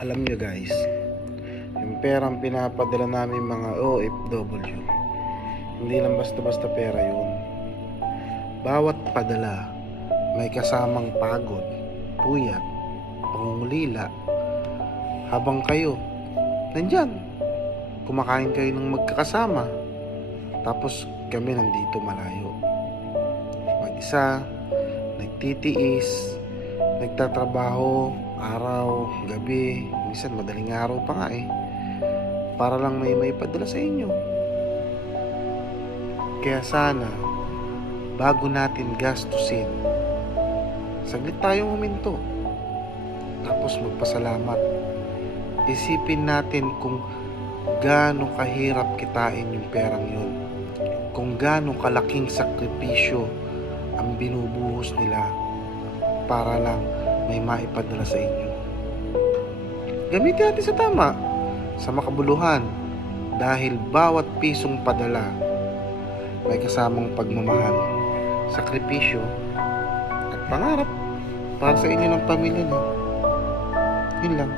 Alam nyo guys, yung perang pinapadala namin mga OFW, hindi lang basta-basta pera yun. Bawat padala may kasamang pagod, puyat, pangungulila. Habang kayo nandyan, kumakain kayo ng magkakasama, tapos kami nandito malayo, mag-isa, nagtitiis, nagtatrabaho araw, gabi, minsan madaling araw pa nga para lang may padala sa inyo. Kaya sana bago natin gastusin, saglit tayong huminto, tapos magpasalamat. Isipin natin kung gaano kahirap kitain yung perang yun, kung gaano kalaking sakripisyo ang binubuhos nila para lang may maipadala sa inyo. Gamitin natin sa tama, sa makabuluhan, dahil bawat pisong padala may kasamang pagmamahal, sakripisyo at pangarap para sa inyo ng pamilya niyo. Yun lang.